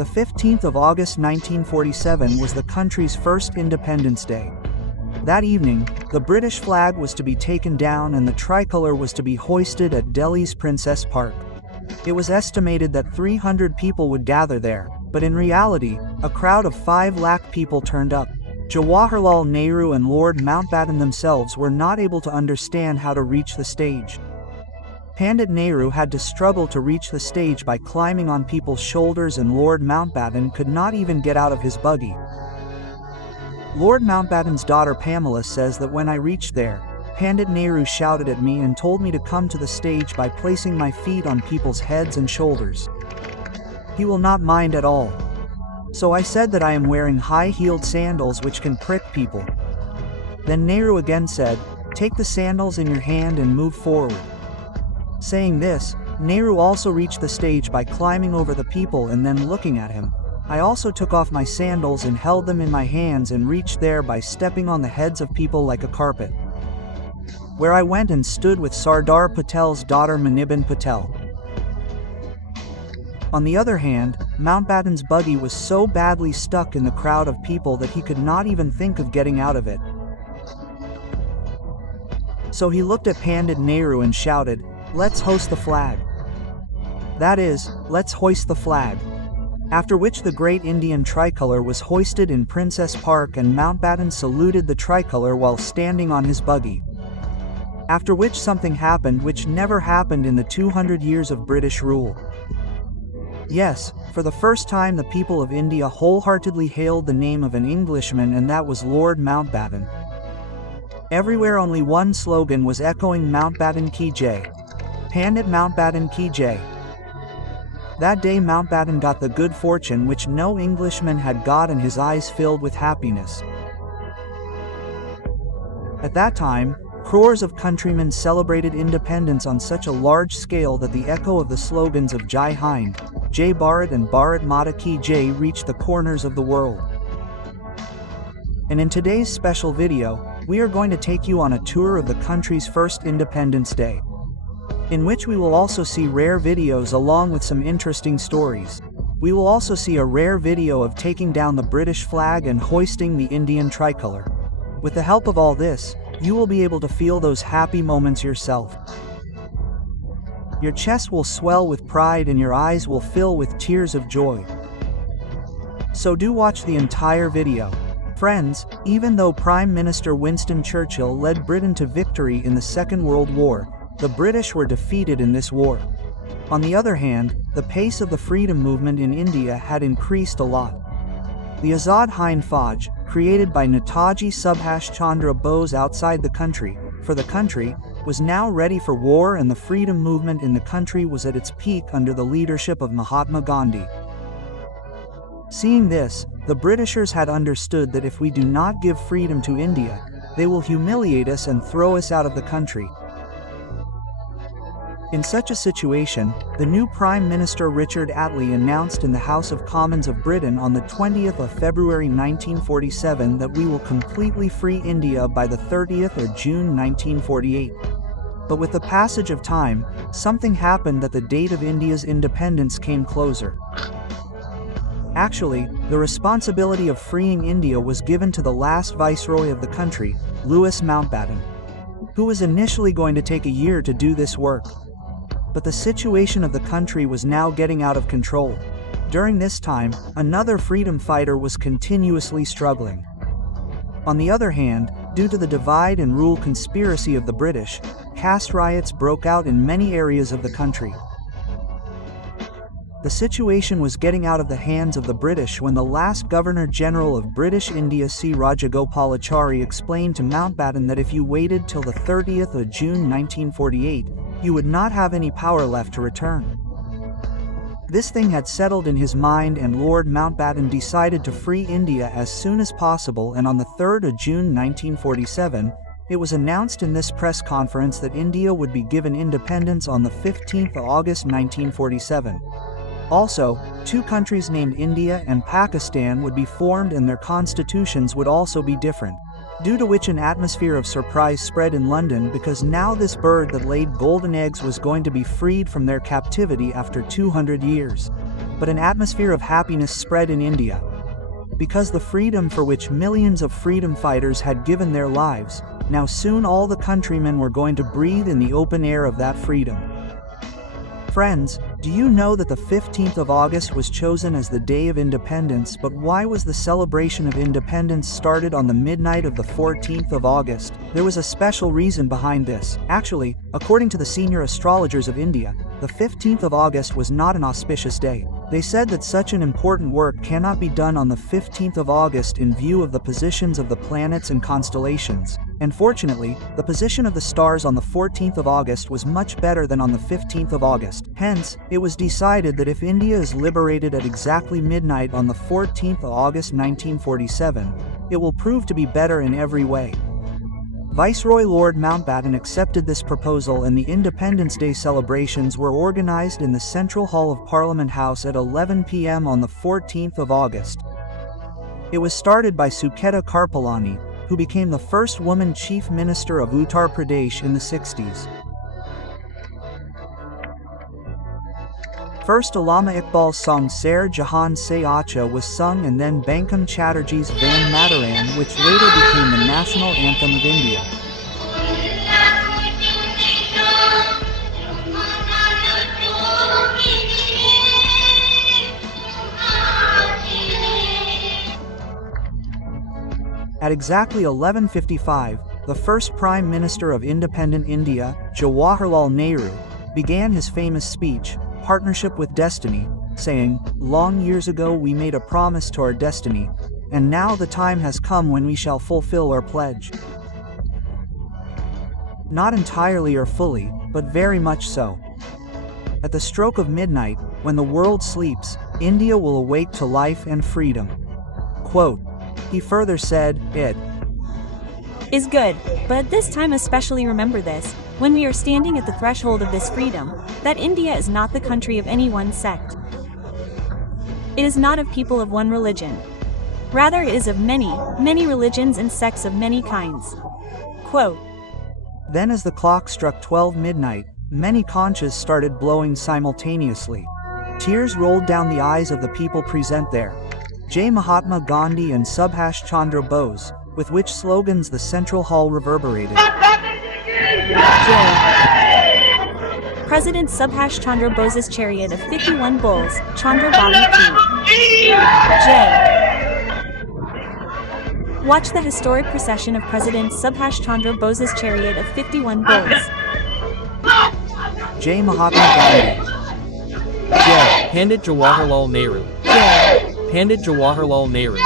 The 15th of August 1947 was the country's first Independence Day. That evening, the British flag was to be taken down and the tricolor was to be hoisted at Delhi's Princess Park. It was estimated that 300 people would gather there, but in reality, a crowd of 5 lakh people turned up. Jawaharlal Nehru and Lord Mountbatten themselves were not able to understand how to reach the stage. Pandit Nehru had to struggle to reach the stage by climbing on people's shoulders, and Lord Mountbatten could not even get out of his buggy. Lord Mountbatten's daughter Pamela says that when I reached there, Pandit Nehru shouted at me and told me to come to the stage by placing my feet on people's heads and shoulders. He will not mind at all. So I said that I am wearing high-heeled sandals which can prick people. Then Nehru again said, "Take the sandals in your hand and move forward." Saying this, Nehru also reached the stage by climbing over the people and then looking at him. I also took off my sandals and held them in my hands and reached there by stepping on the heads of people like a carpet. Where I went and stood with Sardar Patel's daughter Manibin Patel. On the other hand, Mountbatten's buggy was so badly stuck in the crowd of people that he could not even think of getting out of it. So he looked at Pandit Nehru and shouted, "Let's hoist the flag." That is, let's hoist the flag. After which the great Indian tricolor was hoisted in Princess Park and Mountbatten saluted the tricolor while standing on his buggy. After which something happened which never happened in the 200 years of British rule. Yes, for the first time the people of India wholeheartedly hailed the name of an Englishman, and that was Lord Mountbatten. Everywhere only one slogan was echoing, "Mountbatten ki jai. Pandit Mountbatten ki jai." That day Mountbatten got the good fortune which no Englishman had got, and his eyes filled with happiness. At that time, crores of countrymen celebrated independence on such a large scale that the echo of the slogans of Jai Hind, Jai Bharat and Bharat Mata Ki Jai reached the corners of the world. And in today's special video, we are going to take you on a tour of the country's first Independence Day, in which we will also see rare videos along with some interesting stories. We will also see a rare video of taking down the British flag and hoisting the Indian tricolor. With the help of all this, you will be able to feel those happy moments yourself. Your chest will swell with pride and your eyes will fill with tears of joy. So do watch the entire video. Friends, even though Prime Minister Winston Churchill led Britain to victory in the Second World War, the British were defeated in this war. On the other hand, the pace of the freedom movement in India had increased a lot. The Azad Hind Fauj, created by Netaji Subhash Chandra Bose outside the country, for the country, was now ready for war, and the freedom movement in the country was at its peak under the leadership of Mahatma Gandhi. Seeing this, the Britishers had understood that if we do not give freedom to India, they will humiliate us and throw us out of the country. In such a situation, the new Prime Minister Richard Attlee announced in the House of Commons of Britain on the 20th of February 1947 that we will completely free India by the 30th of June 1948. But with the passage of time, something happened that the date of India's independence came closer. Actually, the responsibility of freeing India was given to the last viceroy of the country, Louis Mountbatten, who was initially going to take a year to do this work. But the situation of the country was now getting out of control. During this time, another freedom fighter was continuously struggling. On the other hand, due to the divide and rule conspiracy of the British, caste riots broke out in many areas of the country. The situation was getting out of the hands of the British when the last Governor-General of British India C. Rajagopalachari explained to Mountbatten that if you waited till the 30th of June 1948, you would not have any power left to return. This thing had settled in his mind, and Lord Mountbatten decided to free India as soon as possible, and on the 3rd of June 1947, it was announced in this press conference that India would be given independence on the 15th of August 1947. Also, two countries named India and Pakistan would be formed, and their constitutions would also be different, due to which an atmosphere of surprise spread in London, because now this bird that laid golden eggs was going to be freed from their captivity after 200 years. but an atmosphere of happiness spread in India. Because the freedom for which millions of freedom fighters had given their lives, now soon all the countrymen were going to breathe in the open air of that freedom. Friends, do you know that the 15th of August was chosen as the Day of Independence, but why was the celebration of independence started on the midnight of the 14th of August? There was a special reason behind this. Actually, according to the senior astrologers of India, the 15th of August was not an auspicious day. They said that such an important work cannot be done on the 15th of August in view of the positions of the planets and constellations. And fortunately, the position of the stars on the 14th of August was much better than on the 15th of August. Hence, it was decided that if India is liberated at exactly midnight on the 14th of August 1947, it will prove to be better in every way. Viceroy Lord Mountbatten accepted this proposal, and the Independence Day celebrations were organized in the Central Hall of Parliament House at 11 p.m. on the 14th of August. It was started by Sucheta Karpalani, who became the first woman Chief Minister of Uttar Pradesh in the 60s. First Allama Iqbal's song Sare Jahan Se Acha was sung, and then Bankim Chatterjee's Vande Mataram, which later became the national anthem of India. At exactly 11:55, the first Prime Minister of independent India, Jawaharlal Nehru, began his famous speech, Partnership with Destiny, saying, "Long years ago we made a promise to our destiny, and now the time has come when we shall fulfill our pledge." Not entirely or fully, but very much so. At the stroke of midnight, when the world sleeps, India will awake to life and freedom. Quote, he further said, "It is good, but at this time especially remember this, when we are standing at the threshold of this freedom, that India is not the country of any one sect. It is not of people of one religion. Rather it is of many, many religions and sects of many kinds." Quote. Then as the clock struck 12 midnight, many conches started blowing simultaneously. Tears rolled down the eyes of the people present there. Jai Mahatma Gandhi and Subhash Chandra Bose, with which slogans the Central Hall reverberated. Jai. President Subhash Chandra Bose's chariot of 51 bulls, Chandra Babu Ki. Jai. Watch the historic procession of President Subhash Chandra Bose's chariot of 51 bulls. Jai Mahatma Gandhi. Jai. Pandit Jawaharlal Nehru. Jai. Pandit Jawaharlal Nehru.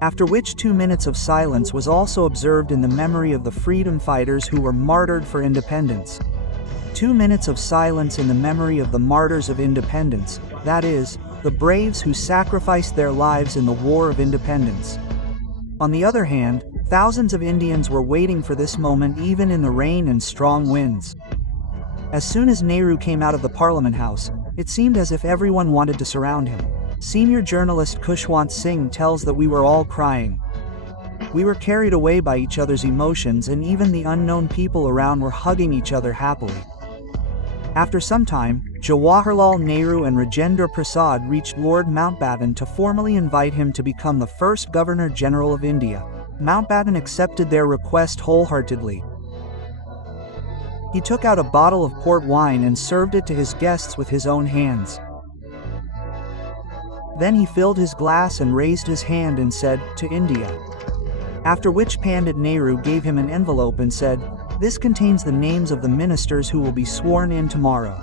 After which 2 minutes of silence was also observed in the memory of the freedom fighters who were martyred for independence. 2 minutes of silence in the memory of the martyrs of independence, that is, the braves who sacrificed their lives in the War of Independence. On the other hand, thousands of Indians were waiting for this moment even in the rain and strong winds. As soon as Nehru came out of the Parliament House, it seemed as if everyone wanted to surround him. Senior journalist Khushwant Singh tells that we were all crying. We were carried away by each other's emotions, and even the unknown people around were hugging each other happily. After some time, Jawaharlal Nehru and Rajendra Prasad reached Lord Mountbatten to formally invite him to become the first Governor-General of India. Mountbatten accepted their request wholeheartedly. He took out a bottle of port wine and served it to his guests with his own hands. Then he filled his glass and raised his hand and said, "To India." After which Pandit Nehru gave him an envelope and said, "This contains the names of the ministers who will be sworn in tomorrow."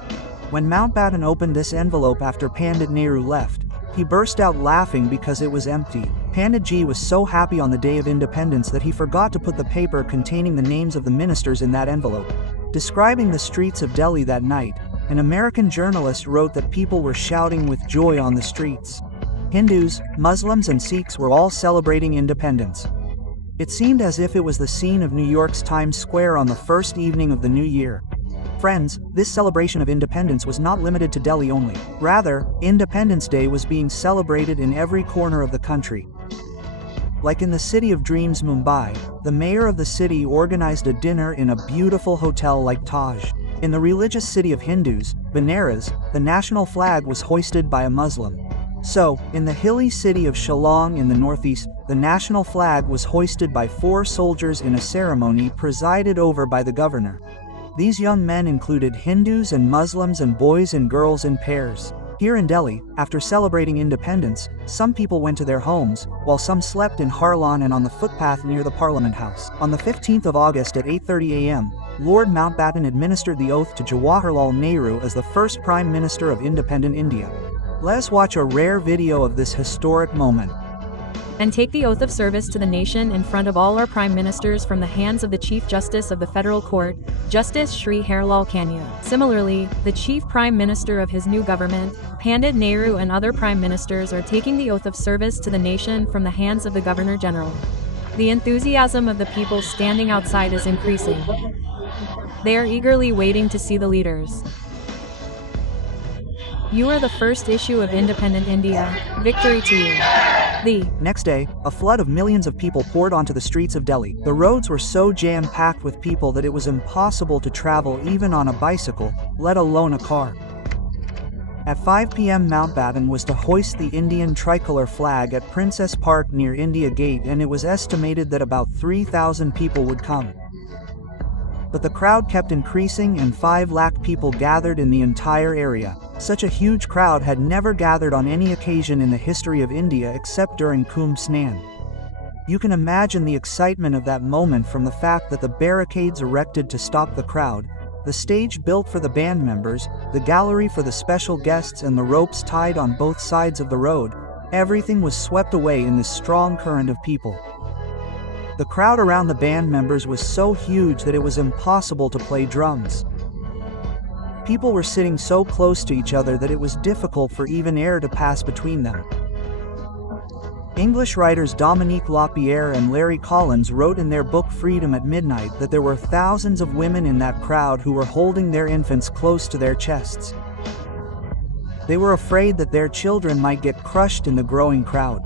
When Mountbatten opened this envelope after Pandit Nehru left, he burst out laughing because it was empty. Panditji was so happy on the day of independence that he forgot to put the paper containing the names of the ministers in that envelope. Describing the streets of Delhi that night, an American journalist wrote that people were shouting with joy on the streets. Hindus, Muslims, and Sikhs were all celebrating independence. It seemed as if it was the scene of New York's Times Square on the first evening of the new year. Friends, this celebration of independence was not limited to Delhi only. Rather, Independence Day was being celebrated in every corner of the country. Like in the City of Dreams, Mumbai, the mayor of the city organized a dinner in a beautiful hotel like Taj. In the religious city of Hindus, Banaras, the national flag was hoisted by a Muslim. So, in the hilly city of Shillong in the northeast, the national flag was hoisted by 4 soldiers in a ceremony presided over by the governor. These young men included Hindus and Muslims and boys and girls in pairs. Here in Delhi, after celebrating independence, some people went to their homes, while some slept in Harlan and on the footpath near the Parliament House. On the 15th of August at 8:30 a.m., Lord Mountbatten administered the oath to Jawaharlal Nehru as the first Prime Minister of independent India. Let's watch a rare video of this historic moment. And take the oath of service to the nation in front of all our Prime Ministers from the hands of the Chief Justice of the Federal Court, Justice Shri Harilal Kanya. Similarly, the Chief Prime Minister of his new government, Pandit Nehru, and other Prime Ministers are taking the oath of service to the nation from the hands of the Governor General. The enthusiasm of the people standing outside is increasing. They are eagerly waiting to see the leaders. You are the first issue of independent India. Victory to you. The next day, a flood of millions of people poured onto the streets of Delhi. The roads were so jam-packed with people that it was impossible to travel even on a bicycle, let alone a car. At 5 p.m. Mountbatten was to hoist the Indian tricolour flag at Princess Park near India Gate, and it was estimated that about 3,000 people would come. But the crowd kept increasing and 5 lakh people gathered in the entire area. Such a huge crowd had never gathered on any occasion in the history of India except during Kumbh Snan. You can imagine the excitement of that moment, from the fact that the barricades erected to stop the crowd, the stage built for the band members, the gallery for the special guests, and the ropes tied on both sides of the road. Everything was swept away in this strong current of people. The crowd around the band members was so huge that it was impossible to play drums. People were sitting so close to each other that it was difficult for even air to pass between them. English writers Dominique Lapierre and Larry Collins wrote in their book Freedom at Midnight that there were thousands of women in that crowd who were holding their infants close to their chests. They were afraid that their children might get crushed in the growing crowd.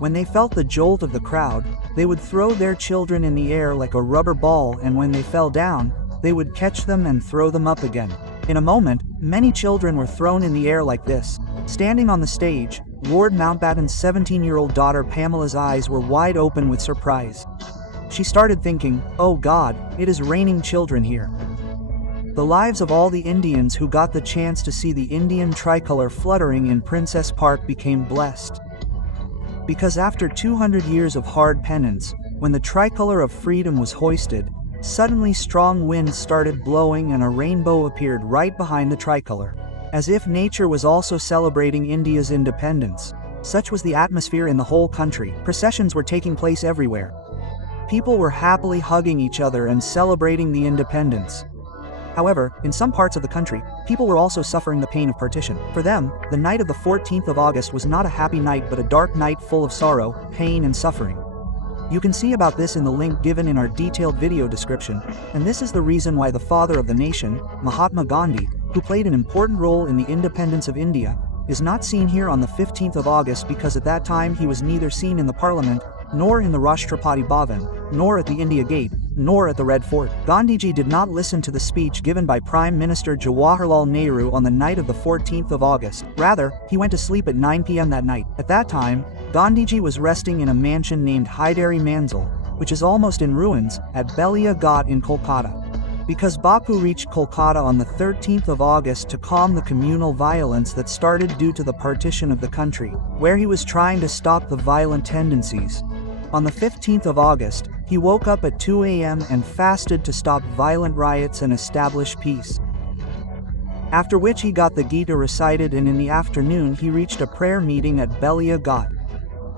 When they felt the jolt of the crowd, they would throw their children in the air like a rubber ball, and when they fell down, they would catch them and throw them up again. In a moment, many children were thrown in the air like this. Standing on the stage, Lord Mountbatten's 17-year-old daughter Pamela's eyes were wide open with surprise. She started thinking, "Oh God, it is raining children here." The lives of all the Indians who got the chance to see the Indian tricolour fluttering in Princess Park became blessed. Because after 200 years of hard penance, when the tricolour of freedom was hoisted, suddenly strong winds started blowing and a rainbow appeared right behind the tricolour, as if nature was also celebrating India's independence. Such was the atmosphere in the whole country. Processions were taking place everywhere. People were happily hugging each other and celebrating the independence. However, in some parts of the country, people were also suffering the pain of partition. For them, the night of the 14th of August was not a happy night but a dark night full of sorrow, pain and suffering. You can see about this in the link given in our detailed video description, and this is the reason why the father of the nation, Mahatma Gandhi, who played an important role in the independence of India, is not seen here on the 15th of August, because at that time he was neither seen in the parliament, nor in the Rashtrapati Bhavan, nor at the India Gate, nor at the Red Fort. Gandhiji did not listen to the speech given by Prime Minister Jawaharlal Nehru on the night of the 14th of August. Rather, he went to sleep at 9 p.m. that night. At that time, Gandhiji was resting in a mansion named Hyderi Manzil, which is almost in ruins, at Belia Ghat in Kolkata. Because Bapu reached Kolkata on the 13th of August to calm the communal violence that started due to the partition of the country, where he was trying to stop the violent tendencies. On the 15th of August, he woke up at 2 a.m. and fasted to stop violent riots and establish peace. After which he got the Gita recited, and in the afternoon he reached a prayer meeting at Belia Ghat,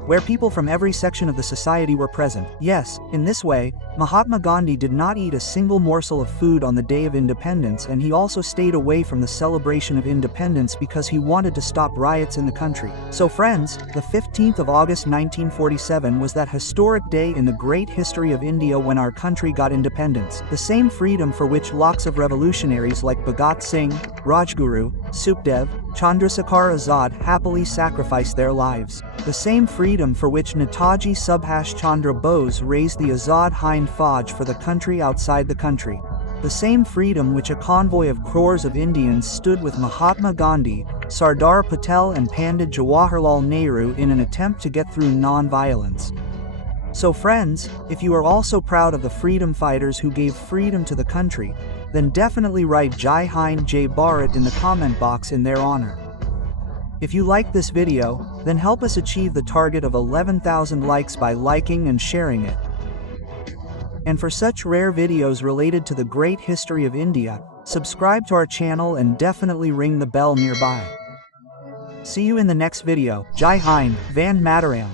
where people from every section of the society were present. Yes, in this way, Mahatma Gandhi did not eat a single morsel of food on the day of independence, and he also stayed away from the celebration of independence because he wanted to stop riots in the country. So friends, the 15th of August 1947 was that historic day in the great history of India when our country got independence. The same freedom for which lots of revolutionaries like Bhagat Singh, Rajguru, Sukhdev, Chandrasekhar Azad happily sacrificed their lives. The same freedom for which Netaji Subhash Chandra Bose raised the Azad Hind Fauj for the country outside the country. The same freedom which a convoy of crores of Indians stood with Mahatma Gandhi, Sardar Patel and Pandit Jawaharlal Nehru in an attempt to get through non-violence. So friends, if you are also proud of the freedom fighters who gave freedom to the country, then definitely write Jai Hind Jai Bharat in the comment box in their honor. If you liked this video, then help us achieve the target of 11,000 likes by liking and sharing it. And for such rare videos related to the great history of India, subscribe to our channel and definitely ring the bell nearby. See you in the next video. Jai Hind, Vande Mataram.